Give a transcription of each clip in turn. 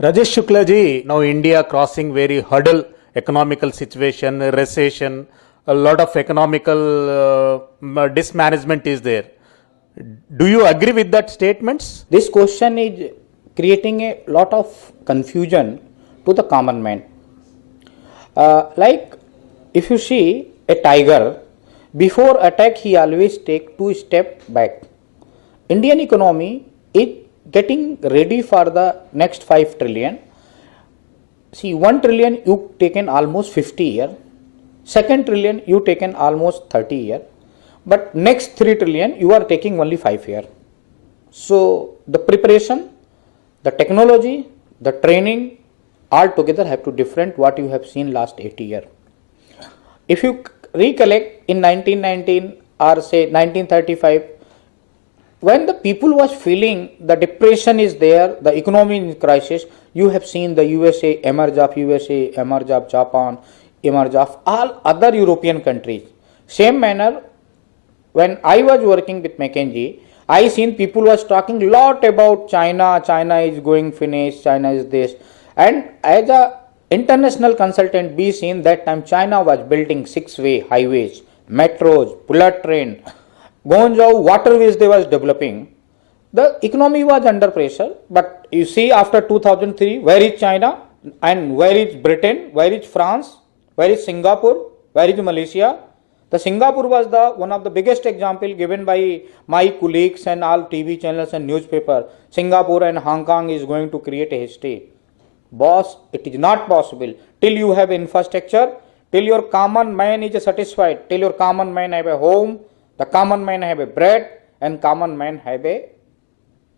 Rajesh Shukla ji, now India crossing very hurdle economical situation, recession, a lot of economical dismanagement is there. Do you agree with that statements? This question is creating a lot of confusion to the common man. Like if you see a tiger, before attack he always take 2 step back. Indian economy is getting ready for the next 5 trillion. See, 1 trillion you taken almost 50 year, second trillion you taken almost 30 year, but next 3 trillion you are taking only 5 year. So the preparation, the technology, the training all together have to different what you have seen last 80 year. If you recollect in 1919 or say 1935, when the people was feeling the depression is there, the economy is in crisis, you have seen the USA emerge of Japan, emerge of all other European countries. Same manner, when I was working with McKinsey, I seen people was talking lot about China. China is going finish. China is this, and as a international consultant, we seen that time China was building 6-way highways, metros, bullet train, Guangzhou waterways they was developing. The economy was under pressure, but you see after 2003, where is China and where is Britain, where is France, where is Singapore, where is Malaysia? The Singapore was the one of the biggest example given by my colleagues and all TV channels and newspaper. Singapore and Hong Kong is going to create a history. Boss, it is not possible till you have infrastructure, till your common man is satisfied, till your common man have a home, the common man have a bread, and common man have a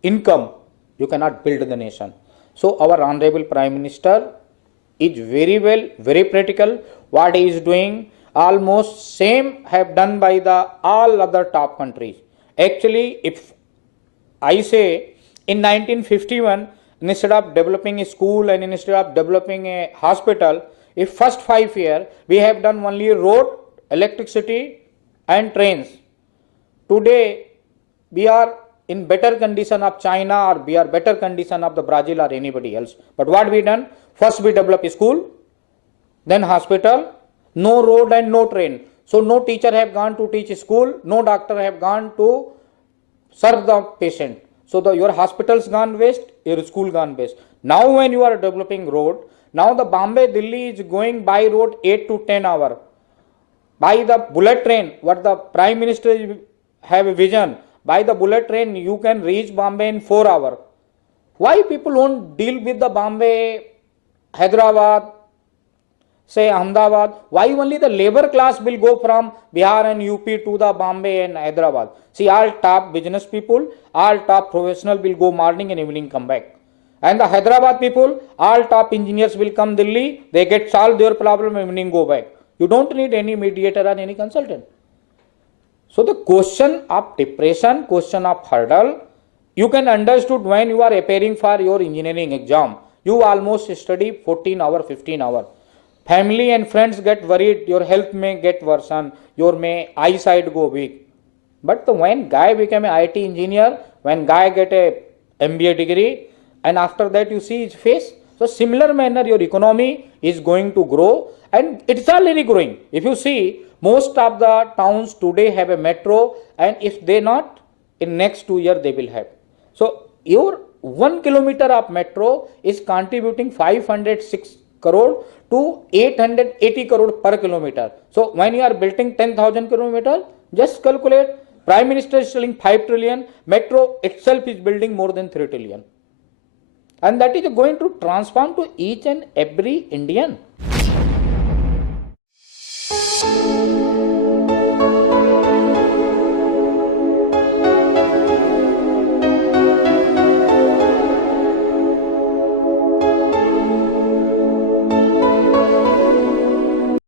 income. You cannot build the nation. So our honorable Prime Minister is very well, very practical. What he is doing, almost same have done by the all other top countries. Actually, if I say in 1951, instead of developing a school and instead of developing a hospital, if first 5 years we have done only road, electricity and trains. Today we are in better condition of China or we are better condition of the Brazil or anybody else. But what we done? First we develop a school, then hospital, no road and no train. So no teacher have gone to teach school, no doctor have gone to serve the patient. So your hospitals gone waste, your school gone waste. Now when you are developing road, now the Bombay Delhi is going by road 8 to 10 hours. By the bullet train, what the Prime Minister have a vision, by the bullet train you can reach Bombay in 4 hours. Why people won't deal with the Bombay, Hyderabad, say Ahmedabad? Why only the labor class will go from Bihar and UP to the Bombay and Hyderabad? See, all top business people, all top professional will go morning and evening come back. And the Hyderabad people, all top engineers will come Delhi, they get solved their problem, evening go back. You don't need any mediator or any consultant. So the question of depression, question of hurdle, you can understood when you are appearing for your engineering exam. You almost study 14 hours, 15 hours. Family and friends get worried, your health may get worsen, your may eyesight go weak. But when guy became an IT engineer, when guy get a MBA degree, and after that you see his face. So similar manner your economy is going to grow, and it's already growing. If you see, most of the towns today have a metro, and if they not, in next 2 years they will have. So your 1 kilometer of metro is contributing 506 crore to 880 crore per kilometer. So when you are building 10,000 kilometers, just calculate. Prime Minister is selling 5 trillion, metro itself is building more than 3 trillion. And that is going to transform to each and every Indian.